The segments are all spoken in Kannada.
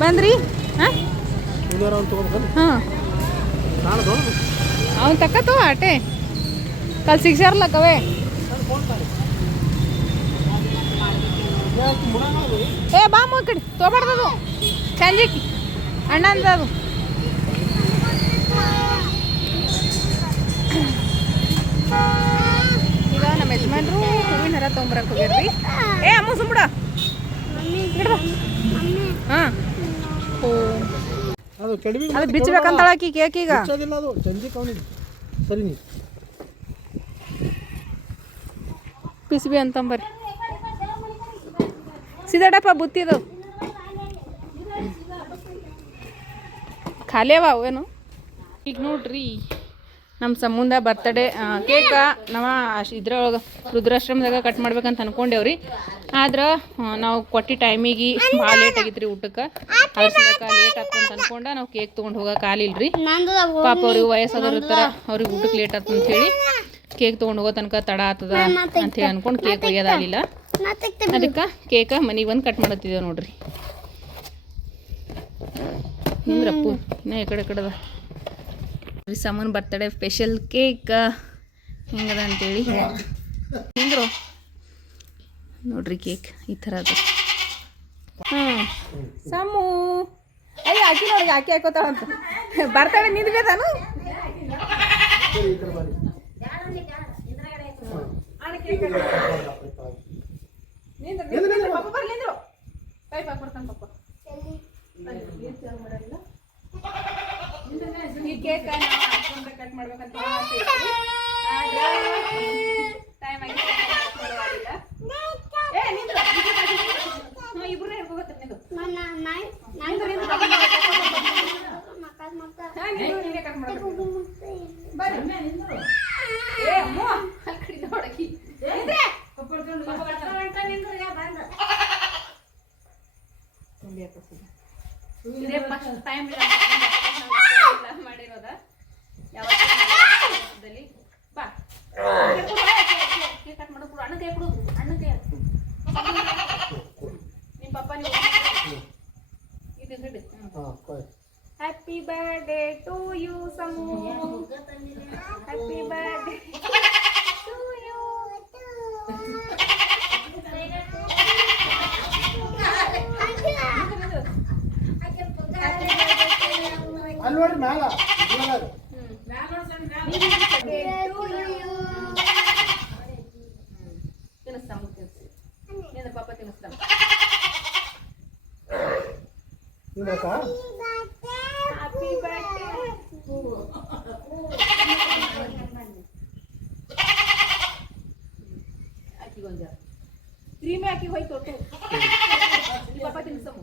ಬಂದ್ರಿ ಹಾಂ ಹಾಂ ಅವ್ನು ತಕ್ಕತ್ತು ಆಟೆ ಕಲ್ ಸಿಗ್ಸಾರಲ್ಲ ಕವೆ ಏ ಬಾ ಮೂ ಕಡೆ ತೊಗೊಬಾರ್ದದು ಸಂಜೆಗೆ ಅಣ್ಣ ಅಂದದು ಈಗ ನಮ್ಮ ಯಜಮಾನ್ರು ಹೂವಿನ ಹರ ತೊಗೊಂಬರಕ್ಕೆ ಹೋಗ್ಯಾರ್ರಿ ಏ ಅಮ್ಮ ಸುಮ್ಬಿಡ ಹಾಂ ಓ ಅದು ಬಿಚ್ಚಬೇಕಂತಾಳಕಿ ಕೇಕ್ ಈಗ ಪಿಸ್ಬಿ ಅಂತಂಬರ್ರಿ ಸಿದಡಪ್ಪ ಬುತ್ತಿ ಅದಾವ ಖಾಲಿ ಅವ ಅವೇನು ಈಗ ನೋಡ್ರಿ ನಮ್ಮ ಸಂಬಂಧ ಬರ್ತಡೇ ಕೇಕ ನಾವು ಇದ್ರೊಳಗೆ ರುದ್ರಾಶ್ರಮದಾಗ ಕಟ್ ಮಾಡ್ಬೇಕಂತ ಅನ್ಕೊಂಡೇವ್ರಿ ಆದ್ರೆ ನಾವು ಕೊಟ್ಟಿ ಟೈಮಿಗೆ ಭಾಳ ಲೇಟ್ ಆಗಿತ್ತು ರೀ ಊಟಕ್ಕೆ ಅದ್ರ ಸಲಕ ಲೇಟ್ ಆಗ್ತದೆ ಅಂತ ಅನ್ಕೊಂಡ ನಾವು ಕೇಕ್ ತೊಗೊಂಡು ಹೋಗೋಕೆ ಆಲಿಲ್ರಿ ಪಾಪ ಅವ್ರಿಗೆ ವಯಸ್ಸಾದವ್ರು ಇರ್ತಾರೆ ಅವ್ರಿಗೆ ಊಟಕ್ಕೆ ಲೇಟ್ ಆಗ್ತದೆ ಅಂಥೇಳಿ ಕೇಕ್ ತೊಗೊಂಡು ಹೋಗೋ ತನಕ ತಡ ಆಗ್ತದ ಅಂಥೇಳಿ ಅನ್ಕೊಂಡು ಕೇಕ್ ಒಯ್ಯೋದಾಗಲಿಲ್ಲ ಅದಕ್ಕೆ ಕೇಕ ಮನೆಗೆ ಬಂದು ಕಟ್ ಮಾಡತ್ತಿದ್ದೇವೆ ನೋಡ್ರಿ ನಿಂದ್ರಪ್ಪು ಇನ್ನೂ ಎಕಡೆ ಕಡೆದ ಸಾಮಾನು ಬರ್ತಡೇ ಸ್ಪೆಷಲ್ ಕೇಕ್ ಹೆಂಗದ ಅಂತೇಳಿ ನಿಂದ್ರು ನೋಡ್ರಿ ಕೇಕ್ ಈ ಥರ ಅದು ಸಾಮು ಅಯ್ಯ ಹಾಕಿ ನೋಡಿ ಹಾಕಿ ಹಾಕೋತಾಳಂತ ಬರ್ತಡೇ ನಿಂದ್ಬೇದಾನು ಪಪ್ಪ ಬರ್ಲಿ ನಿಂದ್ರು ಪೈಪ್ ಹಾಕ್ಬಿಡ್ತಾನೆ ಪಪ್ಪ ಈ ಕೇಕ್ ಕಟ್ ಮಾಡ್ಬೇಕಂತ ಟೈಮ್ ಆಗಿ ಇಬ್ರು ಹೇಳ್ಕೋತಾರೆ ನೋಡಕಿ ಫಸ್ಟ್ ಟೈಮ್ ಮಾಡಿರೋದ ಯಾವತ್ತಲ್ಲಿ ಬಾ ಕಟ್ ಮಾಡೋ ಕೊಡು ಅಣ್ಣ ಕೈ ಕೊಡು ಅಣ್ಣ ಕೈ ನಿಮ್ಮ ಪಪ್ಪ ನೀವು ಇದು ಹಿಡಿ ಹ್ಯಾಪಿ ಬರ್ಡೇ ಟು ಯು ಸಮೂ ಹ್ಯಾಪಿ ಬರ್ಡೇ ಟು ಯು ಅಲ್ಲಿ ನೋಡ್ರಿ ಮ್ಯಾಲ ತಿನ್ನಿಸ್ತಾಮ ನಿನ್ನ ಪಾಪ ತಿನ್ನಿಸ್ತಾಮ ಹ್ಯಾಪಿ ಬರ್ಡೇ ಹಾಕಿ ಗೊಂಜ ಕ್ರೀಮೇ ಹಾಕಿ ಹೋಯ್ತು ಒಟ್ಟು ಪಾಪ ತಿನ್ನಿಸಮ್ಮ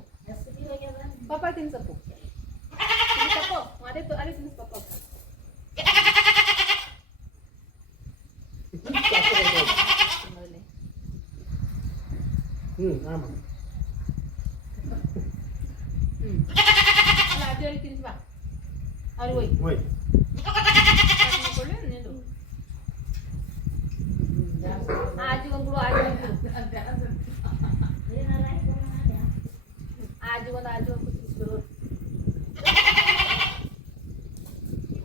ಪಾಪ ತಿನ್ನಿಸಪ್ಪು ಪಪ್ಪು ಅದೇ ಅದೇ ತಿನ್ನಿಸ್ ಪಪ್ಪ ಅಜ್ಜಿ ತಿನ್ನಿಸ್ ಬಾ ಅವ್ರಿಗೆ ಹೋಯ್ ನಿಂದು ಆಜಿ ಒಂದು ಆಜಿ ಒಂದು ಆಜಿ ಒಂದು ತಿನ್ನಿಸ್ಬಿಡು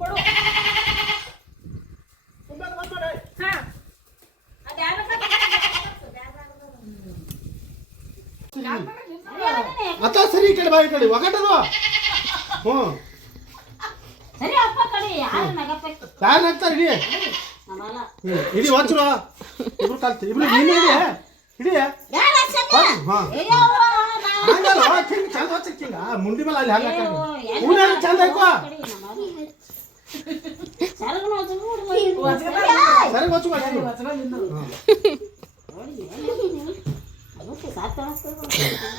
ಕೊಡು ಹಾಂ ಅತ್ತ ಸರಿ ಈ ಕಡೆ ಬಾ ಈ ಕಡೆ ಒಗಟದು ಹ್ಞೂ ಯಾರು ನಗ್ತಾರೆ ಇಡಿ ಇಡಿ ಒಂಚೂರು ಇಬ್ರು ಕಲ್ತು ಇಬ್ರು ನೀನು ಇಡಿ ಹಂಗಲ್ಲ ಹಿಂಗೆ ಚಂದ ಹಚ್ಚಕ್ಕೆ ಹಿಂಗ ಮುಂಡಿ ಮೇಲೆ ಅಲ್ಲಿ ಹಂಗ ಹೂನಾರ ಚಂದ ಆಯ್ಕೋ ಸರಿಗೆ ಹಚ್ಚು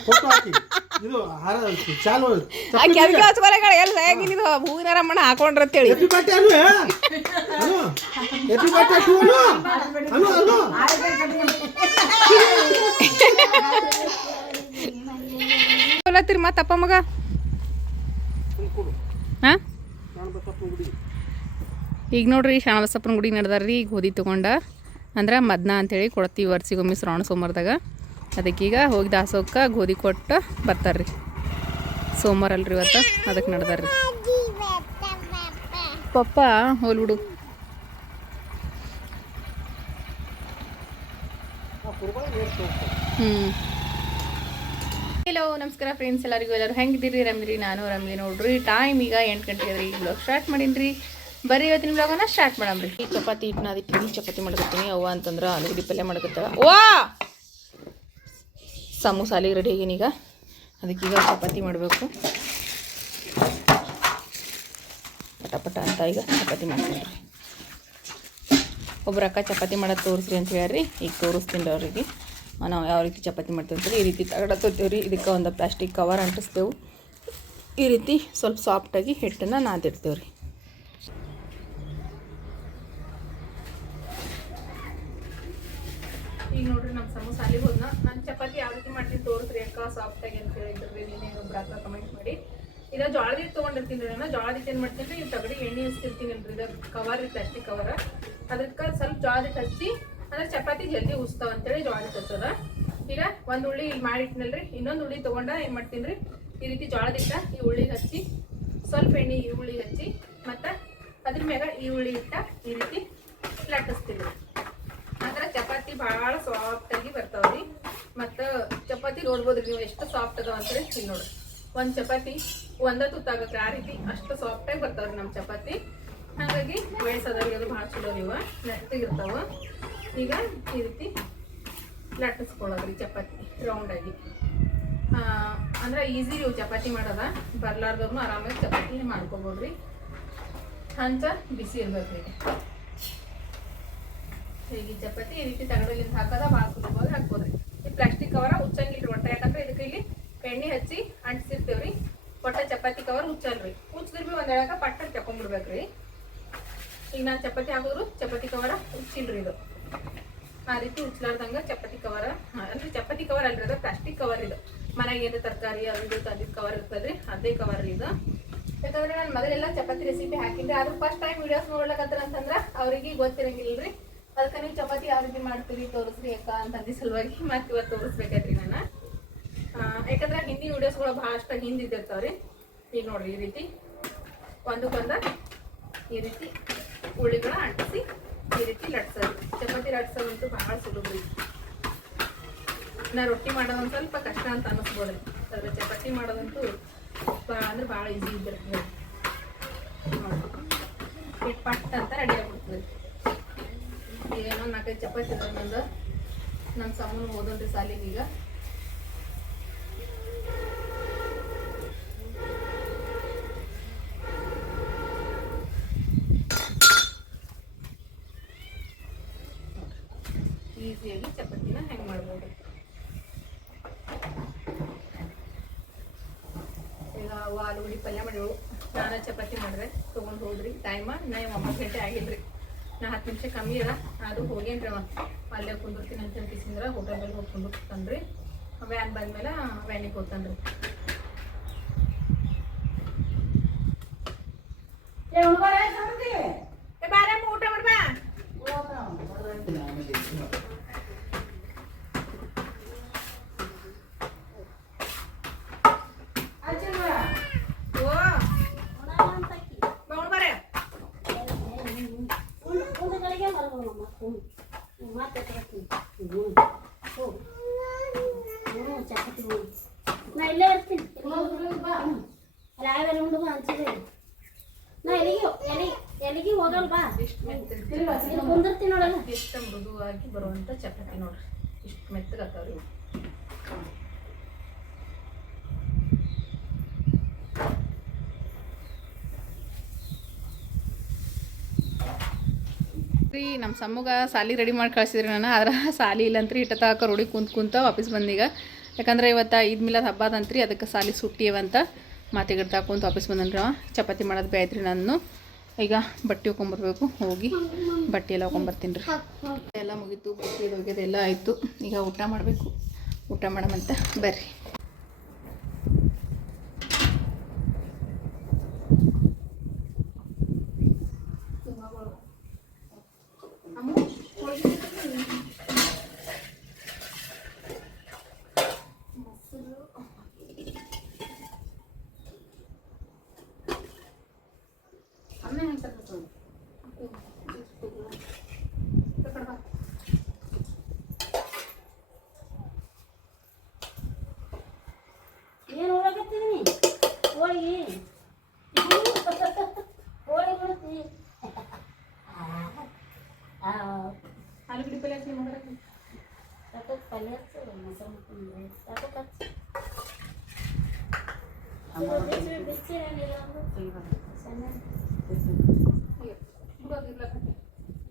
ಫೋಟೋ ಹಾಕಿ ಇದು ಹಾರ ಚಾಲು ಹೂವಿನರಮ್ಮಣ ಹಾಕೊಂಡ್ರತ್ತೇಳಿ ಹೆಪ್ಪಿ ಬಟ್ಟೆ ಅನು ಹೆಪ್ಪಿ ಬಟ್ಟೆ ಟು ಅನು ಅನು ಅನು ಮತ್ತಪ್ಪ ಮಗ ಹಾಂ ಈಗ ನೋಡ್ರಿ ಶಾಣಬಸಪ್ಪನ ಗುಡಿ ನಡೆದಾರ್ರಿ ಈಗ ಹೋದಿ ತೊಗೊಂಡ ಅಂದ್ರೆ ಮದ್ನ ಅಂಥೇಳಿ ಕೊಡ್ತೀವಿ ವರ್ಷಿಗೊಮ್ಮೆ ಶ್ರಾವಣ ಸೋಮವಾರದಾಗ ಅದಕ್ಕೀಗ ಹೋಗಿ ದಾಸೋಕ್ಕ ಗೋಧಿ ಕೊಟ್ಟು ಬರ್ತಾರ್ರಿ ಸೋಮವಾರ ಅಲ್ರಿ ಇವತ್ತು, ಅದಕ್ಕೆ ನಡ್ದಾರ್ರಿ. ಪಪ್ಪ ಹೋಲ್ಬಿಡು. ಹಲೋ ನಮಸ್ಕಾರ ಫ್ರೆಂಡ್ಸ್, ಎಲ್ಲರೂ ಹೆಂಗಿದ್ದೀರಿ? ರಮ್ರಿ, ನಾನು ರಮ್ರಿ. ನೋಡ್ರಿ ಟೈಮ್ ಈಗ 8 ಗಂಟೆ ಅದ್ರಿ. ಈಗ ಬ್ಲಾಗ್ ಸ್ಟಾರ್ಟ್ ಮಾಡೀನಿ. ಬರ್ರಿ ಇವತ್ತಿನ ಬ್ಲಾಗನ್ನ ಸ್ಟಾರ್ಟ್ ಮಾಡಮ್ರಿ. ಈ ಚಪಾತಿ ಹಿಟ್ಟನ್ನ ಅದಕ್ಕೆ ಚಪಾತಿ ಮಾಡ್ಕೊತೀನಿ. ಅವ್ವ ಅಂತಂದ್ರೆ ಆಲೂಗಡ್ಡೆ ಪಲ್ಯ ಮಾಡ್ಕೊತಾಳ. ವಾ ಸಮೂಸ ಅಲ್ಲಿಗೆ ರೆಡಿ ಆಗೀನೀಗ. ಅದಕ್ಕೀಗ ಚಪಾತಿ ಮಾಡಬೇಕು. ಪಟ ಅಂತ ಈಗ ಚಪಾತಿ ಮಾಡ್ತೀನಿ. ಒಬ್ರು ಅಕ್ಕ ಚಪಾತಿ ಮಾಡೋದು ತೋರಿಸ್ರಿ ಅಂತ ಹೇಳ್ರಿ. ಈಗ ತೋರಿಸ್ತೀನಿ ಅವ್ರಿಗೆ ನಾವು ಯಾವ ರೀತಿ ಚಪಾತಿ ಮಾಡ್ತೀವಿ ಅಂತೇಳಿ. ಈ ರೀತಿ ತಗಡತ್ತೇವೆ ರೀ. ಇದಕ್ಕೆ ಒಂದು ಪ್ಲಾಸ್ಟಿಕ್ ಕವರ್ ಅಂಟಿಸ್ತೇವೆ. ಈ ರೀತಿ ಸ್ವಲ್ಪ ಸಾಫ್ಟಾಗಿ ಹಿಟ್ಟನ್ನು ನಾದಿಡ್ತೇವೆ ರೀ. ಈಗ ನೋಡ್ರಿ ನಮ್ಮ ಸಮೂಸ ಅಲ್ಲಿಗೆ ಹೋದ್ನ. ನಾನು ಚಪಾತಿ ಯಾವ ರೀತಿ ಮಾಡ್ತೀನಿ ತೋರಿಸ್ರಿ ಅಕ್ಕ ಸಾಫ್ಟಾಗಿ ಅಂತ ಹೇಳಿದ್ರಿ. ನೀನೇನು ಬ್ರಾಕ ಕಮೆಂಟ್ ಮಾಡಿ. ಇದು ಜೋಳದ ಹಿಟ್ಟು ತೊಗೊಂಡಿರ್ತೀನಿ ರೀ. ನಾನು ಜೋಳದ ಹಿಟ್ಟು ಏನು ಮಾಡ್ತೀನಿ ರೀ, ತಗಡಿ ಎಣ್ಣೆ ಹಚ್ತಿರ್ತೀನಿ ಅಲ್ರಿ. ಇದು ಕವರ್ ರೀ, ಪ್ಲಾಸ್ಟಿಕ್ ಕವರ್. ಅದಕ್ಕೆ ಸ್ವಲ್ಪ ಜೋಳದ ಹಿಟ್ಟು ಹಚ್ಚಿ ಅಂದ್ರೆ ಚಪಾತಿ ಜಲ್ದಿ ಉಸ್ತಾವ ಅಂತೇಳಿ ಜೋಳದ ಹಿಟ್ಟು ಹಚ್ಚೋದ. ಈಗ ಒಂದು ಉಳ್ಳಿ ಇಲ್ಲಿ ಮಾಡಿಟ್ನಲ್ರಿ, ಇನ್ನೊಂದು ಉಳ್ಳಿ ತೊಗೊಂಡ ಏನು ಮಾಡ್ತೀನಿ ರೀ, ಈ ರೀತಿ ಜೋಳದ ಹಿಟ್ಟ ಈ ಉಳ್ಳಿಗೆ ಹಚ್ಚಿ, ಸ್ವಲ್ಪ ಎಣ್ಣೆ ಈ ಉಳ್ಳಿಗೆ ಹಚ್ಚಿ, ಮತ್ತು ಅದ್ರ ಮ್ಯಾಗ ಈ ಉಳ್ಳಿ ಹಿಟ್ಟ ಈ ರೀತಿ ಲಟ್ಟಿಸ್ತೀನಿ. ಅಂದ್ರೆ ಚಪಾತಿ ಭಾಳ ಸಾಫ್ಟಾಗಿ ಬರ್ತಾವ್ರಿ. ಮತ್ತು ಚಪಾತಿ ನೋಡ್ಬೋದ್ರಿ ನೀವು ಎಷ್ಟು ಸಾಫ್ಟ್ ಅದಾವ ಅಂತೇಳಿ. ಇಲ್ಲಿ ನೋಡ್ರಿ, ಒಂದು ಚಪಾತಿ ಒಂದ ತುತ್ತಾಗತ್ತೆ ಆ ರೀತಿ ಅಷ್ಟು ಸಾಫ್ಟಾಗಿ ಬರ್ತಾವ್ರಿ ನಮ್ಮ ಚಪಾತಿ. ಹಾಗಾಗಿ ಬೇಯಿಸೋದ್ರಿಗೆ ಅದು ಭಾಳ ಚಲೋ ನೀವು ನೆಟ್ಟಿಗಿರ್ತಾವ. ಈಗ ಈ ರೀತಿ ಲಟ್ಟಿಸ್ಕೊಳ್ಳೋದ್ರಿ ಚಪಾತಿ ರೌಂಡಾಗಿ. ಅಂದ್ರೆ ಈಸಿ ನೀವು ಚಪಾತಿ ಮಾಡೋದ. ಬರ್ಲಾರ್ದವ್ರು ಆರಾಮಾಗಿ ಚಪಾತಿ ಮಾಡ್ಕೊಬೋದ್ರಿ. ಹಂಚ ಬಿಸಿ ಇರ್ಬೇಕ್ರಿ. ಹೀಗೆ ಚಪಾತಿ ಈ ರೀತಿ ತಗಡಲಿಂದ ಹಾಕೋದ ಭಾಳ ಸುಲಭವಾಗಿ ಹಾಕ್ಬೋದ್ರಿ. ಈ ಪ್ಲಾಸ್ಟಿಕ್ ಕವರ ಉಚ್ಚಂಗಿಲ್ರಿ ಒಟ್ಟ, ಯಾಕಂದ್ರೆ ಇದಕ್ಕೆ ಇಲ್ಲಿ ಎಣ್ಣೆ ಹಚ್ಚಿ ಅಂಟಿಸಿರ್ತೇವ್ರಿ. ಒಟ್ಟ ಚಪಾತಿ ಕವರ್ ಉಚ್ಚಲ್ರಿ. ಉಚ್ಚಿದ್ರೆ ಭೀ ಒಂದ್ ಎಳಕ ಪಟ್ಟ ತಕೊಂಡ್ಬಿಡ್ಬೇಕ್ರಿ. ಈಗ ನಾನು ಚಪಾತಿ ಹಾಕಿದ್ರು ಚಪಾತಿ ಕವರ ಉಚ್ಚಿಲ್ರಿ. ಇದು ಆ ರೀತಿ ಉಚ್ಚಲಾರ್ದಂಗ ಚಪಾತಿ ಕವರ ಅಂದ್ರೆ ಚಪಾತಿ ಕವರ್ ಅಲ್ರಿ, ಅದು ಪ್ಲಾಸ್ಟಿಕ್ ಕವರ್. ಇದು ಮನೆಗೆ ಏನು ತರಕಾರಿ ಅದು ತಂದಿದ್ದ ಕವರ್ ಇರ್ತದ್ರಿ, ಅದೇ ಕವರ್ ಇದು. ಯಾಕಂದ್ರೆ ನಾನು ಮೊದಲೆಲ್ಲ ಚಪಾತಿ ರೆಸಿಪಿ ಹಾಕಿದ್ದೆ. ಆದ್ರೂ ಫಸ್ಟ್ ಟೈಮ್ ವಿಡಿಯೋಸ್ ನೋಡ್ಲಕತ್ತಾರ ಅಂತಂದ್ರೆ ಅವ್ರಿಗೆ ಗೊತ್ತಿರಂಗಿಲ್ರಿ. ಅದಕ್ಕೆ ನೀವು ಚಪಾತಿ ಯಾವ ರೀತಿ ಮಾಡ್ತೀರಿ ತೋರಿಸ್ರಿ ಅಕ್ಕ ಅಂತಂದಿ ಸಲುವಾಗಿ ಮತ್ತೆ ಇವತ್ತು ತೋರಿಸ್ಬೇಕಾದ್ರಿ ನಾನು. ಯಾಕಂದ್ರೆ ಹಿಂದಿ ವಿಡಿಯೋಸ್ಗಳು ಭಾಳಷ್ಟು ಹಿಂದಿದ್ದಿರ್ತಾವ್ರಿ. ಈಗ ನೋಡ್ರಿ, ಈ ರೀತಿ ಒಂದಕ್ಕೊಂದ ಈ ರೀತಿ ಉಳ್ಳಿಗಳ ಅಂಟಿಸಿ ಈ ರೀತಿ ಲಟ್ಸೋದು. ಚಪಾತಿ ಲಟ್ಸೋದಂತೂ ಭಾಳ ಸುಲಭ ರೀ. ನಾ ರೊಟ್ಟಿ ಮಾಡೋದು ಒಂದು ಸ್ವಲ್ಪ ಕಷ್ಟ ಅಂತ ಅನ್ನಿಸ್ಬೋದ್ರಿ. ಅದ್ರ ಚಪಾತಿ ಮಾಡೋದಂತೂ ಅಂದ್ರೆ ಭಾಳ ಈಸಿ ಇದ್ದಿರ್ತದೆ. ನೋಡಿ ಪಟ್ ಅಂತ ರೆಡಿ ಆಗ್ಬಿಡ್ತದೆ. ಏನೋ 4-5 ಚಪಾತಿ ಇರೋದ್ರಿಂದ ನನ್ನ ಸಾಮಾನು ಓದೋದ್ರಿ ಸಾಲಿಗೆ. ಈಗ ಈಸಿಯಾಗಿ ಚಪಾತಿನ ಹೆಂಗೆ ಮಾಡ್ಬೋದು. ಈಗ ಆಲೂಗಡ್ಡೆ ಪಲ್ಯ ಮಾಡಿವು. ನಾನು ಚಪಾತಿ ಮಾಡಿದ್ರೆ ತೊಗೊಂಡು ಹೋದ್ರಿ. ಟೈಮ ನಾ 9 ಗಂಟೆ ಆಗಿಲ್ರಿ. ನಾ 10 ನಿಮಿಷ ಕಮ್ಮಿ ಅದ ಅದು ಹೋಗೇನ್ರಿ. ಅಲ್ಲೇ ಕುಂದಿರ್ತೀನಿ ಅಂತ ಅನ್ಕಿಸಿಂದ್ರೆ ಹೋಟೆಲ್ನಲ್ಲಿ ಹೋಗಿ ಕುಂದಿರ್ತಾನ್ರಿ. ವ್ಯಾನ್ ಬಂದ್ಮೇಲೆ ವ್ಯಾನಿಗೆ ಹೋಗ್ತಾನ್ರಿ. ಬಾರಮ್ಮ ಊಟ ಮಾಡ್ಬಾ. ಎಷ್ಟು ಮೃದುವಾಗಿ ಬರುವಂತ ಚಪಾತಿ ನೋಡ್ರಿ, ಇಷ್ಟು ಮೆತ್ತಗಾಗ್ತಾವ್ರಿ. ರೀ ನಮ್ಮ ಸಮ್ಮಗ ಸಾಲಿ ರೆಡಿ ಮಾಡಿ ಕಳಿಸಿದ್ರಿ ನಾನು. ಆದ್ರೆ ಸಾಲಿ ಇಲ್ಲಂತ್ರಿ ಇಟ್ಟ ತಾಕ ರೋಡಿ ಕುಂತ ವಾಪಸ್ ಬಂದೀಗ. ಯಾಕಂದ್ರೆ ಇವತ್ತು ಈದ್ ಮಿಲಾದ್ ಹಬ್ಬ ಅದಂತ್ರಿ, ಅದಕ್ಕೆ ಸಾಲಿ ಸುಟ್ಟಿವಂತ ಮಾತಿಗಿಡ್ತಾ ಕುಂತ ವಾಪಸ್ ಬಂದನ್ರಿ. ಚಪಾತಿ ಮಾಡೋದು ಬೇಯ್ತ್ರಿ. ನಾನು ಈಗ ಬಟ್ಟೆ ಹೋಗ್ಕೊಂಬರ್ಬೇಕು. ಹೋಗಿ ಬಟ್ಟೆ ಎಲ್ಲ ಹೋಗ್ಕೊಂಬರ್ತೀನಿ ರೀ. ಎಲ್ಲ ಮುಗೀತು, ಬಟ್ಟೆ ಒಗೆದೆಲ್ಲ ಆಯಿತು. ಈಗ ಊಟ ಮಾಡಬೇಕು. ಊಟ ಮಾಡಮಂತ ಬರ್ರಿ. ಹೋಳಿಗೆ ಹೋಳಿಗೆ ಮಾಡ್ತಿ ಆಲೂಗಡ್ಡೆ ಪಲ್ಯ ಹಾಕಿ ಮಾಡೋಕೆ ಸಾಕಕ್ಕೆ ಪಲ್ಯ ಹಚ್ಚು ಮೊಸರು ಮುಕ್ಕಂದ್ರೆ ಸಾಕಕ್ಕೆ ಹಚ್ಚು ಬಿಚ್ಚಿ ಏನಿಲ್ಲ ಅಂದ್ರೆ ಸಣ್ಣ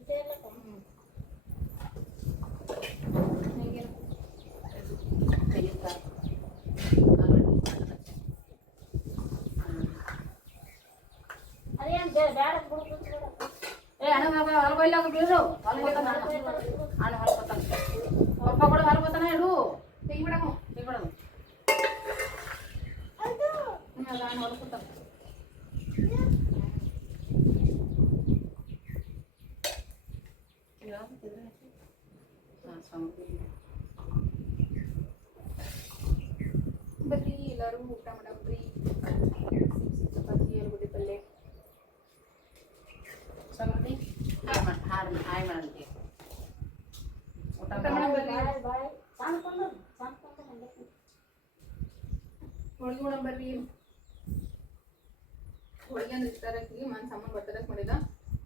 ಇದೆಲ್ಲ ಅದೇನು ಬೇಡ ಬಿಡು ಏ ಅಣ್ಣ ಹೊಲಗೊಯ್ಲ ಬೀಳು ಹೊಲಗೊಯ್ತಾನ ಅಣ್ಣ ಹೊಲಗೊತ್ತಾನ ಹೊರಪ ಕೂಡ ಹೊಲಗೊತ್ತಾನ ಇಡು ತೆಗಿಬಿಡಮು ತೆಗಿಬಿಡಮು ಅಲ್ಲ ಅಣ್ಣ ಹೊಲಗೊತ್ತಾನ ಬರ್ರಿ ಎಲ್ಲರೂ ಊಟ ಮಾಡಮ್ರಿ ಚಪಾತಿ ಆಲೂಗಡ್ಡೆ ಪಲ್ಯ ಸಮೃದ್ಧಿ ಹಾಯ್ ಮಾಡಂತೆ ಊಟ ಬಾಯ್ ಸಾಣ್ಕೊಂಡು ಹೋಳಿಗೆ ಮಾಡಮ್ ಬರ್ರಿ ಹೋಳಿಗೆ ಅಂದ್ರೆ ಇಷ್ಟ ಆಗಿ ಮನ್ ಸಾಮಾನು ಬರ್ತಡಕ್ ಮಾಡಿದ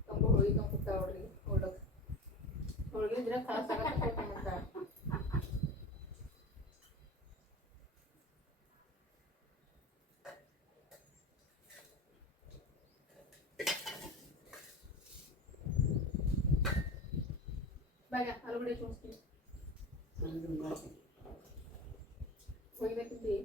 ತಂಬ ಹೋಳಿಗೆ ತಂಬುತ್ತಾ ನೋಡ್ರಿ ಹೊಡಕ್ ಹೋಳಿಗೆ ಇದ್ರೆ ಕಾಸು ಆಗತ್ತ ಬಾಗ ಆಲೂಗಡ್ಡೆ ಚೂಸ್ತೀನಿ ಹೋಗಿಬೇಕಿದ್ದಿ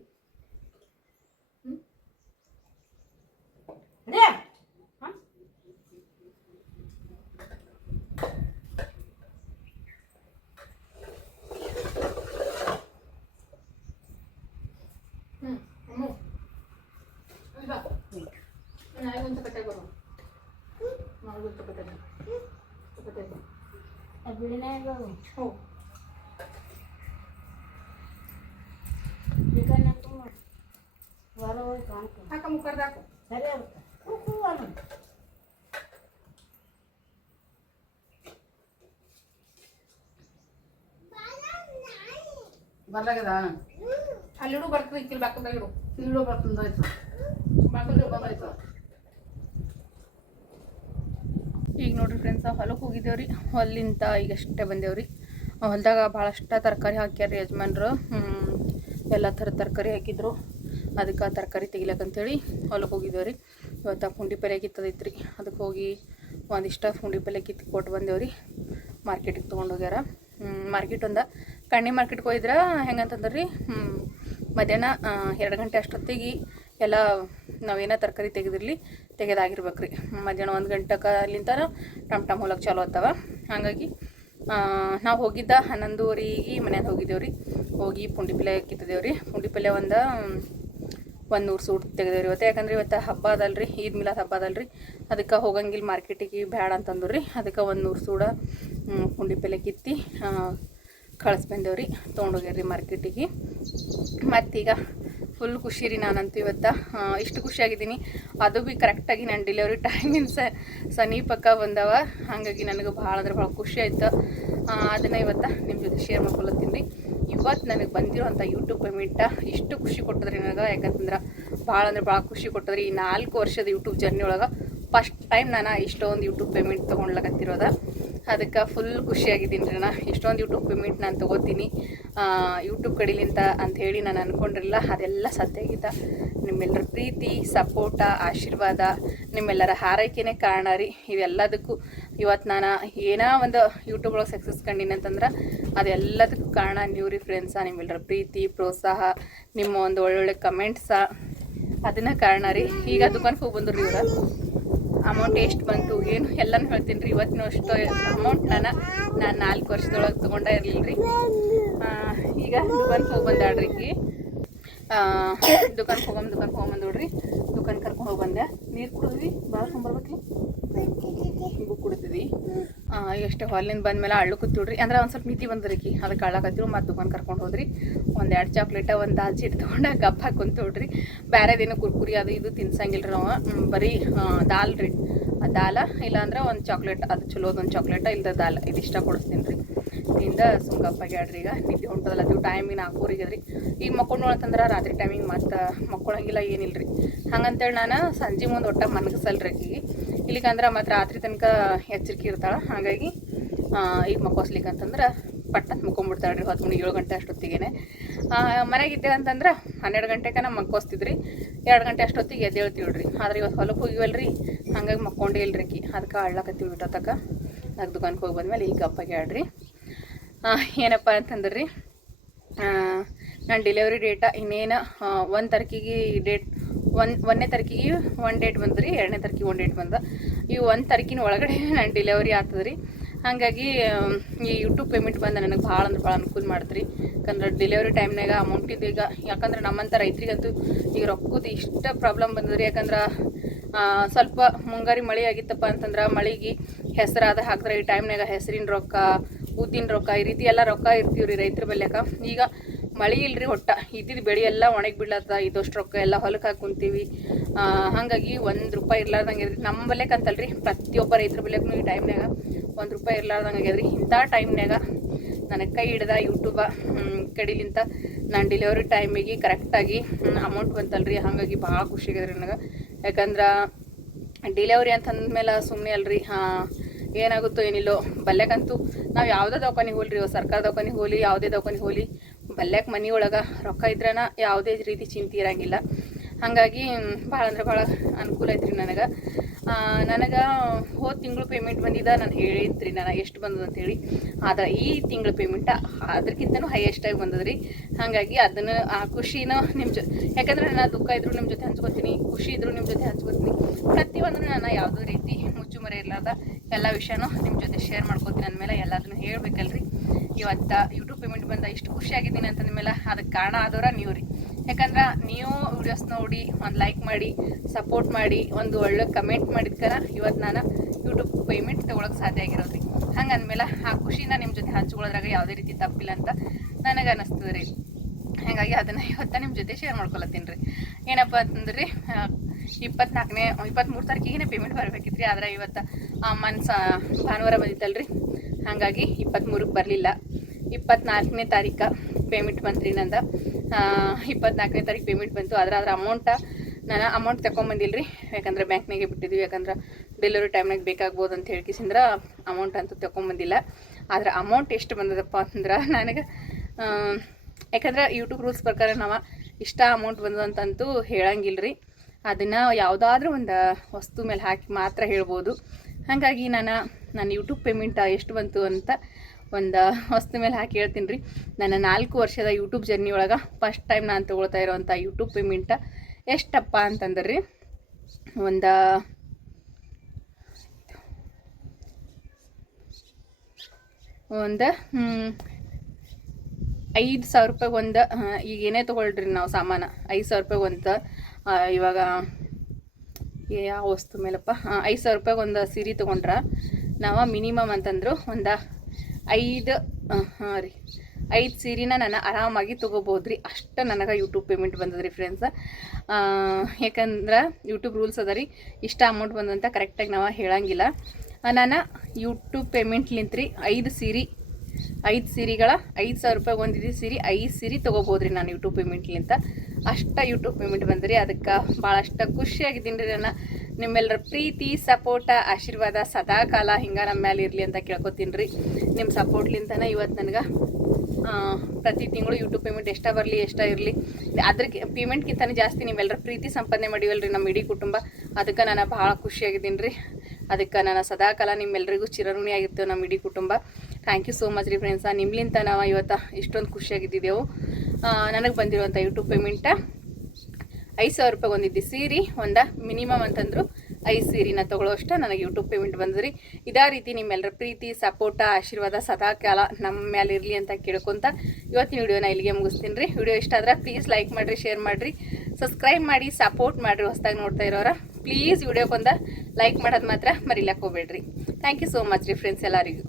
ಅಮ್ಮ ಅಲ್ವಾ ನಾಯಿಗೊಂದು ಚಪಾತಿ ಬರೋ ನಾಯಿಗೊಂದು ಚಪಾತಿ ಬರೋ ಬಿಡಿನಾಗ ಹೋ ಚಿಕನ್ ಹಾಕು ಹೊರ ಹೋಗಿ ಕಾಣ್ಕೊ ಹಾಕ ಮುಕ್ಕರ್ದಾಕು ಸರಿ ಆಗುತ್ತೆ ಕೂಕು ಅನ್ನು ಬರ್ಲಾಗದ ಅಲ್ಲಿಡು ಬರ್ತದೆ ಇಕ್ಕಿಲ್ ಬಾಕದಾಗ ಇಡು ಇಡು ಬರ್ತಂದಾಯ್ತು ಬಾಕದಾಗ ಬಂದಾಯ್ತು ಈಗ ನೋಡ್ರಿ ಫ್ರೆಂಡ್ಸ್ ಹೊಲಕ್ಕೆ ಹೋಗಿದ್ದೇವ್ರಿ ಹೊಲ್ಲಿಂದ ಈಗಷ್ಟೇ ಬಂದೇವ್ರಿ ಹೊಲದಾಗ ಭಾಳಷ್ಟ ತರಕಾರಿ ಹಾಕ್ಯಾರ ಯಜಮಾನ್ರು ಎಲ್ಲ ಥರದ ತರಕಾರಿ ಹಾಕಿದ್ರು ಅದಕ್ಕೆ ತರಕಾರಿ ತೆಗಿಲಕ್ಕಂತೇಳಿ ಹೊಲಕ್ಕೆ ಹೋಗಿದ್ದೇವ್ರಿ ಇವತ್ತು ಪುಂಡಿ ಪಲ್ಯ ಕಿತ್ತದೈತ್ರಿ ಅದಕ್ಕೆ ಹೋಗಿ ಒಂದಿಷ್ಟ ಪುಂಡಿ ಪಲ್ಯ ಕಿತ್ತು ಕೊಟ್ಟು ಬಂದೇವ್ರಿ ಮಾರ್ಕೆಟಿಗೆ ತೊಗೊಂಡು ಹೋಗ್ಯಾರ ಮಾರ್ಕೆಟ್ ಕಣ್ಣಿ ಮಾರ್ಕೆಟ್ಗೆ ಹೋಗಿದ್ರೆ ಹೆಂಗಂತಂದ್ರೆ ರೀ ಮಧ್ಯಾಹ್ನ 2 ಗಂಟೆ ಅಷ್ಟೊತ್ತಿಗೆ ಎಲ್ಲ ನಾವೇನೋ ತರಕಾರಿ ತೆಗೆದಿರಲಿ ತೆಗೆದಾಗಿರ್ಬೇಕು ರೀ ಮಧ್ಯಾಹ್ನ 1 ಗಂಟೆಗೆ ಅಲ್ಲಿಂದ ಟಮ್ ಹೊಲಕ್ಕೆ ಚಾಲು ಆಗ್ತಾವ ಹಾಗಾಗಿ ನಾವು ಹೋಗಿದ್ದ 11:30 ಮನ್ಯಾಗ ಹೋಗಿದ್ದೇವ್ರಿ ಹೋಗಿ ಪುಂಡಿ ಪಲ್ಯ ಕಿತ್ತಿದೇವ್ರಿ ಪುಂಡಿ ಪಲ್ಯ ಒಂದು 100 ಸೂಟ್ ತೆಗೆದೇವ್ರಿ ಇವತ್ತು ಯಾಕಂದ್ರೆ ಇವತ್ತು ಹಬ್ಬ ಅದಲ್ರಿ ಈದ್ ಮಿಲಾದ್ ಹಬ್ಬ ಅದಲ್ರಿ ಅದಕ್ಕೆ ಹೋಗಂಗಿಲ್ಲ ಮಾರ್ಕೆಟಿಗೆ ಬೇಡ ಅಂತಂದ್ರಿ ಅದಕ್ಕೆ 100 ಸೂಡ ಪುಂಡಿ ಪಲ್ಯ ಕಿತ್ತಿ ಕಳಿಸ್ಬಂದೇವ್ರಿ ತೊಗೊಂಡೋಗ್ಯಾರ್ರಿ ಮಾರ್ಕೆಟಿಗೆ ಮತ್ತೀಗ ಫುಲ್ ಖುಷಿ ರೀ ನಾನಂತೂ ಇವತ್ತು ಇಷ್ಟು ಖುಷಿಯಾಗಿದ್ದೀನಿ ಅದು ಭೀ ಕರೆಕ್ಟಾಗಿ ನಾನು ಡೆಲಿವರಿ ಟೈಮಿನ ಸಮೀಪಕ್ಕೆ ಬಂದವ ಹಾಗಾಗಿ ನನಗೆ ಭಾಳ ಅಂದ್ರೆ ಭಾಳ ಖುಷಿ ಆಯ್ತು ಅದನ್ನು ಇವತ್ತು ನಿಮ್ಮ ಜೊತೆ ಶೇರ್ ಮಾಡ್ಕೊಳತ್ತೀನಿ ರೀ ಇವತ್ತು ನನಗೆ ಬಂದಿರೋಂಥ ಯೂಟ್ಯೂಬ್ ಪೇಮೆಂಟ ಇಷ್ಟು ಖುಷಿ ಕೊಟ್ಟದ್ರಿ ನನಗೆ ಯಾಕಂತಂದ್ರೆ ಭಾಳ ಅಂದ್ರೆ ಭಾಳ ಖುಷಿ ಕೊಟ್ಟದ್ರಿ ಈ 4 ವರ್ಷದ ಯೂಟ್ಯೂಬ್ ಜರ್ನಿ ಒಳಗೆ ಫಸ್ಟ್ ಟೈಮ್ ನಾನು ಇಷ್ಟೊಂದು ಯೂಟ್ಯೂಬ್ ಪೇಮೆಂಟ್ ತೊಗೊಳ್ಲಕತ್ತಿರೋದ ಅದಕ್ಕೆ ಫುಲ್ ಖುಷಿಯಾಗಿದ್ದೀನಿ ರೀ ನಾನು ಇಷ್ಟೊಂದು ಯೂಟ್ಯೂಬ್ ಪೇಮೆಂಟ್ ನಾನು ತೊಗೋತೀನಿ ಯೂಟ್ಯೂಬ್ ಕಡೆಲಿಂತ ಅಂಥೇಳಿ ನಾನು ಅಂದ್ಕೊಂಡಿರಲಿಲ್ಲ ಅದೆಲ್ಲ ಸತ್ಯಾಗಿದ್ದ ನಿಮ್ಮೆಲ್ಲರ ಪ್ರೀತಿ ಸಪೋರ್ಟ ಆಶೀರ್ವಾದ ನಿಮ್ಮೆಲ್ಲರ ಹಾರೈಕೆನೇ ಕಾರಣ ರೀ ಇವೆಲ್ಲದಕ್ಕೂ ಇವತ್ತು ನಾನು ಏನೋ ಒಂದು ಯೂಟ್ಯೂಬ್ ಒಳಗೆ ಸಕ್ಸಸ್ ಕಂಡಿನಿ ಅಂತಂದ್ರೆ ಅದೆಲ್ಲದಕ್ಕೂ ಕಾರಣ ನೀವು ರೀ ಫ್ರೆಂಡ್ಸ ನಿಮ್ಮೆಲ್ಲರ ಪ್ರೀತಿ ಪ್ರೋತ್ಸಾಹ ನಿಮ್ಮ ಒಂದು ಒಳ್ಳೊಳ್ಳೆ ಕಮೆಂಟ್ಸ ಅದನ್ನ ಕಾರಣ ರೀ ಈಗ ದುಕಾನ್ಗೆ ಹೋಗಿ ಬಂದ್ರು ಇವ್ರು ಅಮೌಂಟ್ ಎಷ್ಟು ಬಂತು ಏನು ಎಲ್ಲನೂ ಹೇಳ್ತೀನಿ ರೀ ಇವತ್ತಿನ ಅಷ್ಟು ಅಮೌಂಟ್ ನಾನು 4 ವರ್ಷದೊಳಗೆ ತೊಗೊಂಡೇ ಇರಲಿಲ್ಲ ರೀ ಈಗ ದುಕಾನ್ಗೆ ಹೋಗಿ ಬಂದಾಡ್ರಿ ದುಕಾನ್ಗೆ ಹೋಗ್ಬಂದೋಡ್ರಿ ದುಕಾನ್ ಕರ್ಕೊಂಡು ಹೋಗಿ ಬಂದೆ ನೀರು ಕುಡಿದ್ವಿ ಭಾಳ ತೊಗೊಂಬರ್ಬೇಕಲ್ಲ ಬುಕ್ ಕುಡಿದ್ವಿ ಎಷ್ಟೇ ಹಾಲಿನಿಂದ ಬಂದಮೇಲೆ ಅಳ್ಳು ಕೂತ್ಬಿಡ್ರಿ ಅಂದ್ರೆ ಒಂದು ಸ್ವಲ್ಪ ಮಿತಿ ಬಂದ್ರಿ ಅದಕ್ಕೆ ಅಳ್ಳಕತ್ತಿರು ಮತ್ತು ದುಕಾನ್ ಕರ್ಕೊಂಡು ಹೋದ್ರಿ 1-2 ಚಾಕ್ಲೇಟ ಒಂದು ದಾಲ್ಚಿಟ್ ತೊಗೊಂಡು ಗಪ್ಪ ಹಾಕಿ ಕುಂತೋಡ್ರಿ ಬೇರೆದೇನೋ ಕುರ್ಕುರಿ ಅದು ಇದು ತಿನ್ಸಂಗಿಲ್ಲ ರೀ ನಾವು ಬರೀ ದಾಲ್ ರೀ ದಾಲ ಇಲ್ಲಾಂದ್ರೆ ಒಂದು ಚಾಕ್ಲೇಟ್ ಅದು ಚಲೋದೊಂದು ಚಾಕ್ಲೇಟ ಇಲ್ದ ದಾಲ್ ಇದಿಷ್ಟ ಕೊಡಿಸ್ತೀನಿ ರೀ ನಿಂದ ಸುಮ್ಗಪ್ಪಾಗ್ಯಾಡ್ರಿ. ಈಗ ನಿದ್ದೆ ಹೊಂಟದಲ್ಲ ಅದು ಟೈಮಿಗೆ 4 ರೀ ಈಗ ಮಕ್ಕೊಂಡು ಅಂತಂದ್ರೆ ರಾತ್ರಿ ಟೈಮಿಗೆ ಮತ್ತೆ ಮಕ್ಕೊಳಂಗಿಲ್ಲ ಏನಿಲ್ಲ ರೀ. ಹಂಗಂತೇಳಿ ನಾನು ಸಂಜೆ ಮುಂದೆ ಒಟ್ಟ ಮನಗಸಲ್ರಿ ಆಕಿಗೆ. ಇಲ್ಲಿಗಂದ್ರೆ ಮತ್ತು ರಾತ್ರಿ ತನಕ ಎಚ್ಚರಿಕೆ ಇರ್ತಾಳೆ. ಹಾಗಾಗಿ ಈಗ ಮಕ್ಕೋಸ್ಲಿಕ್ಕೆ ಅಂತಂದ್ರೆ ಪಟ್ಟಂತ ಮಕ್ಕೊಂಬಿಡ್ತಾಳೆ ರೀ 7 ಗಂಟೆ ಅಷ್ಟೊತ್ತಿಗೆ. ಮನೆಗಿದ್ದೆ ಅಂತಂದ್ರೆ 12 ಗಂಟೆಗೆ ನಾವು ಮಕ್ಕೋಸ್ತಿದ್ರಿ, 2 ಗಂಟೆ ಅಷ್ಟೊತ್ತಿಗೆ ಎದ್ದೇಳ್ತೀವಿ. ಆದ್ರೆ ಇವತ್ತು ಹೊಲಕ್ಕೆ ಹೋಗಿವಲ್ರಿ, ಹಂಗಾಗಿ ಮಕ್ಕೊಂಡೇ ಇಲ್ರಿ ಆಕಿ. ಅದಕ್ಕೆ ಆಡ್ಲಕತ್ತೀವಿ ಬಿಟ್ಟತಕ್ಕ. ನಾಲ್ಕು ದುಕಾನ್ಗೆ ಹೋಗಿ ಬಂದ್ಮೇಲೆ ಈಗ ಗಪ್ಪಾಗಿ ಆಡ್ರಿ. ಏನಪ್ಪ ಅಂತಂದ್ರೆ ರೀ, ನಾನು ಡೆಲಿವರಿ ಡೇಟ ಇನ್ನೇನು 1 ತಾರೀಕಿಗೆ ಡೇಟ್ 1ನೇ ತಾರೀಕಿಗೆ 1 ಡೇಟ್ ಬಂದು ರೀ, 2ನೇ ತಾರೀಕಿಗೆ 1 ಡೇಟ್ ಬಂದ. ಈ 1 ತಾರೀಕಿನ ಒಳಗಡೆ ನಾನು ಡೆಲಿವರಿ ಆಗ್ತದೆ ರೀ. ಹಾಗಾಗಿ ಈ ಯೂಟ್ಯೂಬ್ ಪೇಮೆಂಟ್ ಬಂದು ನನಗೆ ಭಾಳ ಅಂದ್ರೆ ಭಾಳ ಅನುಕೂಲ ಮಾಡ್ತೀರಿ. ಯಾಕಂದ್ರೆ ಡೆಲಿವರಿ ಟೈಮ್ನಾಗ ಅಮೌಂಟ್ ಇದು ಈಗ, ಯಾಕಂದ್ರೆ ನಮ್ಮಂಥ ರೈತರಿಗಂತೂ ಈಗ ರೊಕ್ಕದ ಇಷ್ಟ ಪ್ರಾಬ್ಲಮ್ ಬಂದದ್ರಿ. ಯಾಕಂದ್ರೆ ಸ್ವಲ್ಪ ಮುಂಗಾರಿ ಮಳೆ ಆಗಿತ್ತಪ್ಪ ಅಂತಂದ್ರೆ ಮಳೆಗೆ ಹೆಸರಾದ ಹಾಕಿದ್ರೆ ಈ ಟೈಮ್ನಾಗ ಹೆಸರಿನ ರೊಕ್ಕ, ಉದ್ದಿನ ರೊಕ್ಕ, ಈ ರೀತಿ ಎಲ್ಲ ರೊಕ್ಕ ಇರ್ತೀವಿ ರೀ ರೈತರ ಬೆಲ್ಯಾಕ. ಈಗ ಮಳೆ ಇಲ್ರಿ, ಒಟ್ಟ ಇದ್ದಿದ್ದು ಬೆಳೆ ಎಲ್ಲ ಒಣಗಿ ಬಿಡ್ಲತ್ತ, ಇದಷ್ಟು ರೊಕ್ಕ ಎಲ್ಲ ಹೊಲಕ್ಕೆ ಹಾಕಿ ಕುಂತೀವಿ. ಹಾಗಾಗಿ 1 ರೂಪಾಯಿ ಇರ್ಲಾರ್ದಂಗೆ ಇರ್ರಿ ನಮ್ಮ ಬೆಲೆಕ್ ಅಂತಲ್ರಿ, ಪ್ರತಿಯೊಬ್ಬ ರೈತರ ಬೆಲೆಗೂ ಈ ಟೈಮ್ನಾಗ 1 ರೂಪಾಯಿ ಇರ್ಲಾರ್ದಂಗೆ ಆಗ್ಯದ್ರಿ. ಇಂಥ ಟೈಮ್ನಾಗ ನನಗೆ ಕೈ ಹಿಡ್ದ ಯೂಟ್ಯೂಬ ಕಡಿಲಿಂತ ನಾನು ಡೆಲಿವರಿ ಟೈಮಿಗೆ ಕರೆಕ್ಟಾಗಿ ಅಮೌಂಟ್ ಬಂತಲ್ರಿ. ಹಾಗಾಗಿ ಭಾಳ ಖುಷಿ ಆಗ್ಯದ್ರಿ ನನಗೆ. ಯಾಕಂದ್ರೆ ಡೆಲಿವರಿ ಅಂತಂದ್ಮೇಲೆ ಸುಮ್ಮನೆ ಅಲ್ರಿ, ಏನಾಗುತ್ತೋ ಏನಿಲ್ಲೋ ಬಲ್ಯಾಕಂತೂ ನಾವು ಯಾವುದೇ ದವಾಖಾನಿಗೆ ಹೋಗ್ಲಿ, ಸರ್ಕಾರ ದವಾಖಾನಿಗೆ ಹೋಗ್ಲಿ, ಯಾವುದೇ ದವಾಖಾನಿಗೆ ಹೋಗ್ಲಿ, ಬಲ್ಯಾಕ ಮನೆ ಒಳಗೆ ರೊಕ್ಕ ಇದ್ರನ ಯಾವುದೇ ರೀತಿ ಚಿಂತೆ ಇರಂಗಿಲ್ಲ. ಹಾಗಾಗಿ ಭಾಳ ಅಂದ್ರೆ ಭಾಳ ಅನುಕೂಲ ಐತ್ರಿ ನನಗೆ. ಹೋದ ತಿಂಗಳು ಪೇಮೆಂಟ್ ಬಂದಿದ್ದ ನಾನು ಹೇಳಿದ್ರಿ ನನಗೆ ಎಷ್ಟು ಬಂದದ ಅಂತೇಳಿ. ಆದ್ರೆ ಈ ತಿಂಗಳು ಪೇಮೆಂಟ ಅದಕ್ಕಿಂತನೂ ಹೈಯೆಸ್ಟಾಗಿ ಬಂದದ್ರಿ. ಹಾಗಾಗಿ ಅದನ್ನು ಆ ಖುಷಿನ ನಿಮ್ಮ ಯಾಕಂದ್ರೆ ನಾನು ದುಃಖ ಇದ್ರು ನಿಮ್ಮ ಜೊತೆ ಹಂಚ್ಕೊತೀನಿ, ಖುಷಿ ಇದ್ರು ನಿಮ್ಮ ಜೊತೆ ಹಂಚ್ಕೊತೀನಿ. ಪ್ರತಿಯೊಂದು ನಾನು ಯಾವುದೋ ರೀತಿ ಮುಚ್ಚುಮರೆ ಇರ್ಲಾರ್ದ ಎಲ್ಲ ವಿಷಯನೂ ನಿಮ್ಮ ಜೊತೆ ಶೇರ್ ಮಾಡ್ಕೊತೀನಿ. ಅಂದಮೇಲೆ ಎಲ್ಲದನ್ನು ಹೇಳ್ಬೇಕಲ್ರಿ. ಇವತ್ತು ಯೂಟ್ಯೂಬ್ ಪೇಮೆಂಟ್ ಬಂದ ಇಷ್ಟು ಖುಷಿಯಾಗಿದ್ದೀನಿ ಅಂತಂದ್ಮೇಲೆ ಅದಕ್ಕೆ ಕಾರಣ ಆದವ್ರ ನೀವು ರೀ. ಯಾಕಂದ್ರೆ ನೀವು ವಿಡಿಯೋಸ್ ನೋಡಿ ಒಂದು ಲೈಕ್ ಮಾಡಿ ಸಪೋರ್ಟ್ ಮಾಡಿ ಒಂದು ಒಳ್ಳೆ ಕಮೆಂಟ್ ಮಾಡಿದ್ಕರ ಇವತ್ತು ನಾನು ಯೂಟ್ಯೂಬ್ ಪೇಮೆಂಟ್ ತೊಗೊಳಕ್ಕೆ ಸಾಧ್ಯ ಆಗಿರೋದ್ರಿ. ಹಂಗೆ ಅಂದಮೇಲೆ ಆ ಖುಷಿನ ನಿಮ್ಮ ಜೊತೆ ಹಂಚ್ಕೊಳ್ಳೋದ್ರಾಗ ಯಾವುದೇ ರೀತಿ ತಪ್ಪಿಲ್ಲ ಅಂತ ನನಗೆ ಅನ್ನಿಸ್ತದೆ ರೀ. ಹಾಗಾಗಿ ಅದನ್ನು ಇವತ್ತು ನಿಮ್ಮ ಜೊತೆ ಶೇರ್ ಮಾಡ್ಕೊಳತ್ತೀನಿ ರೀ. ಏನಪ್ಪ ಅಂತಂದ್ರೆ 23 ತಾರೀಕಿಗೆ ಪೇಮೆಂಟ್ ಬರಬೇಕಿತ್ತು ರೀ. ಆದರೆ ಇವತ್ತು ಭಾನುವಾರ ಬಂದಿತ್ತಲ್ರಿ, ಹಾಗಾಗಿ 23ಕ್ಕೆ ಬರಲಿಲ್ಲ. 24ನೇ ತಾರೀಕು ಪೇಮೆಂಟ್ ಬಂತು ರೀ ನಂದು. 24ನೇ ತಾರೀಕು ಪೇಮೆಂಟ್ ಬಂತು. ಅದ್ರ ನಾನು ಅಮೌಂಟ್ ತಗೊಂಬಂದಿಲ್ಲ ರೀ. ಯಾಕಂದ್ರೆ ಬ್ಯಾಂಕ್ನಾಗೆ ಬಿಟ್ಟಿದ್ವಿ. ಯಾಕಂದ್ರೆ ಡೆಲಿವರಿ ಟೈಮ್ನಾಗ ಬೇಕಾಗ್ಬೋದು ಅಂತ ಹೇಳ್ಕಿಸಿಂದ್ರೆ ಅಮೌಂಟ್ ಅಂತೂ ತಗೊಂಬಂದಿಲ್ಲ. ಆದ್ರೆ ಅಮೌಂಟ್ ಎಷ್ಟು ಬಂದದಪ್ಪ ಅಂತಂದ್ರೆ ನನಗೆ, ಯಾಕಂದ್ರೆ ಯೂಟ್ಯೂಬ್ ರೂಲ್ಸ್ ಪ್ರಕಾರ ನಾವು ಇಷ್ಟ ಅಮೌಂಟ್ ಬಂದಂತಂತೂ ಹೇಳಂಗಿಲ್ಲ ರೀ. ಅದನ್ನು ಯಾವುದಾದ್ರೂ ಒಂದು ವಸ್ತು ಮೇಲೆ ಹಾಕಿ ಮಾತ್ರ ಹೇಳ್ಬೋದು. ಹಾಗಾಗಿ ನಾನು ಯೂಟ್ಯೂಬ್ ಪೇಮೆಂಟ್ ಎಷ್ಟು ಬಂತು ಅಂತ ಒಂದು ವಸ್ತು ಮೇಲೆ ಹಾಕಿ ಹೇಳ್ತೀನಿ ರೀ. ನನ್ನ 4 ವರ್ಷದ ಯೂಟ್ಯೂಬ್ ಜರ್ನಿ ಒಳಗೆ ಫಸ್ಟ್ ಟೈಮ್ ನಾನು ತೊಗೊಳ್ತಾ ಇರೋವಂಥ ಯೂಟ್ಯೂಬ್ ಪೇಮೆಂಟ ಎಷ್ಟಪ್ಪ ಅಂತಂದ್ರೆ ರೀ, ಒಂದು 5,000 ರೂಪಾಯಿ ಒಂದು, ಈಗ ಏನೇ ತೊಗೊಳ್ರಿ ನಾವು ಸಾಮಾನು 5,000 ರೂಪಾಯಿ ಒಂದು, ಇವಾಗ ಯಾವ ವಸ್ತು ಮೇಲಪ್ಪ 5,000 ರೂಪಾಯಿ ಒಂದು ಸೀರೆ ತೊಗೊಂಡ್ರೆ ನಾವು ಮಿನಿಮಮ್ ಅಂತಂದ್ರು ಒಂದು 5 ಸೀರೆನ ನಾನು ಆರಾಮಾಗಿ ತೊಗೋಬೋದು ರೀ. ಅಷ್ಟು ನನಗೆ ಯೂಟ್ಯೂಬ್ ಪೇಮೆಂಟ್ ಬಂದದ್ರಿ ಫ್ರೆಂಡ್ಸ. ಯಾಕಂದ್ರೆ ಯೂಟ್ಯೂಬ್ ರೂಲ್ಸ್ ಅದ ರೀ, ಇಷ್ಟ ಅಮೌಂಟ್ ಬಂದಂತ ಕರೆಕ್ಟಾಗಿ ನಾವು ಹೇಳಂಗಿಲ್ಲ. ನಾನು ಯೂಟ್ಯೂಬ್ ಪೇಮೆಂಟ್ಲಿಂತ ರೀ 5 ಸೀರೆಗಳ 5,000 ರೂಪಾಯಿ ಒಂದಿದ್ದು ಸೀರೆ 5 ಸೀರೆ ತೊಗೋಬೋದು ರೀ ನಾನು ಯೂಟ್ಯೂಬ್ ಪೇಮೆಂಟ್ಲಿಂತ. ಅಷ್ಟು ಯೂಟ್ಯೂಬ್ ಪೇಮೆಂಟ್ ಬಂದ್ರಿ. ಅದಕ್ಕೆ ಭಾಳಷ್ಟು ಖುಷಿಯಾಗಿದ್ದೀನಿ ರೀ. ನಾನು ನಿಮ್ಮೆಲ್ಲರ ಪ್ರೀತಿ ಸಪೋರ್ಟ ಆಶೀರ್ವಾದ ಸದಾ ಕಾಲ ಹಿಂಗೆ ನಮ್ಮ ಮೇಲೆ ಇರಲಿ ಅಂತ ಕೇಳ್ಕೊತೀನಿ ರೀ. ನಿಮ್ಮ ಸಪೋರ್ಟ್ಲಿಂತನೇ ಇವತ್ತು ನನಗೆ ಪ್ರತಿ ತಿಂಗಳು ಯೂಟ್ಯೂಬ್ ಪೇಮೆಂಟ್ ಎಷ್ಟ ಬರಲಿ ಎಷ್ಟ ಇರಲಿ, ಅದ್ರ ಪೇಮೆಂಟ್ಗಿಂತನೇ ಜಾಸ್ತಿ ನೀವೆಲ್ಲರ ಪ್ರೀತಿ ಸಂಪಾದನೆ ಮಾಡಿವಲ್ರಿ ನಮ್ಮ ಇಡೀ ಕುಟುಂಬ. ಅದಕ್ಕೆ ನಾನು ಭಾಳ ಖುಷಿಯಾಗಿದ್ದೀನಿ ರೀ. ಅದಕ್ಕೆ ನಾನು ಸದಾಕಾಲ ನಿಮ್ಮೆಲ್ಲರಿಗೂ ಚಿರಋಣಿ ಆಗಿರ್ತೇವೆ ನಮ್ಮ ಇಡೀ ಕುಟುಂಬ. ಥ್ಯಾಂಕ್ ಯು ಸೋ ಮಚ್ ರೀ ಫ್ರೆಂಡ್ಸ. ನಿಮ್ಲಿಂತ ನಾವು ಇವತ್ತು ಇಷ್ಟೊಂದು ಖುಷಿಯಾಗಿದ್ದಿದ್ದೆವು. ನನಗೆ ಬಂದಿರುವಂಥ ಯೂಟ್ಯೂಬ್ ಪೇಮೆಂಟ 5,000 ರೂಪಾಯಿ ಒಂದಿದ್ದು ಸೀರೆ ಒಂದು ಮಿನಿಮಮ್ ಅಂತಂದ್ರು 5 ಸೀರೆನ ತೊಗೊಳ್ಳೋ ಅಷ್ಟು ನನಗೆ ಯೂಟ್ಯೂಬ್ ಪೇಮೆಂಟ್ ಬಂದ್ರಿ. ಇದೇ ರೀತಿ ನಿಮ್ಮೆಲ್ಲರ ಪ್ರೀತಿ ಸಪೋರ್ಟ ಆಶೀರ್ವಾದ ಸದಾ ಕಾಲ ನಮ್ಮ ಮೇಲೆ ಇರಲಿ ಅಂತ ಕೇಳ್ಕೊಂತ ಇವತ್ತಿನ ವಿಡಿಯೋನ ಇಲ್ಲಿಗೆ ಮುಗಿಸ್ತೀನಿ ರೀ. ವಿಡಿಯೋ ಇಷ್ಟ ಆದ್ರೆ ಪ್ಲೀಸ್ ಲೈಕ್ ಮಾಡಿರಿ, ಶೇರ್ ಮಾಡಿರಿ, ಸಬ್ಸ್ಕ್ರೈಬ್ ಮಾಡಿ ಸಪೋರ್ಟ್ ಮಾಡಿರಿ. ಹೊಸದಾಗಿ ನೋಡ್ತಾ ಇರೋರ ಪ್ಲೀಸ್ ವಿಡಿಯೋಕ್ಕೊಂದು ಲೈಕ್ ಮಾಡೋದು ಮಾತ್ರ ಮರಿಲಕ್ಕೆ ಹೋಗ್ಬೇಡ್ರಿ. ಥ್ಯಾಂಕ್ ಯು ಸೋ ಮಚ್ ರೀ ಫ್ರೆಂಡ್ಸ್ ಎಲ್ಲರಿಗೂ.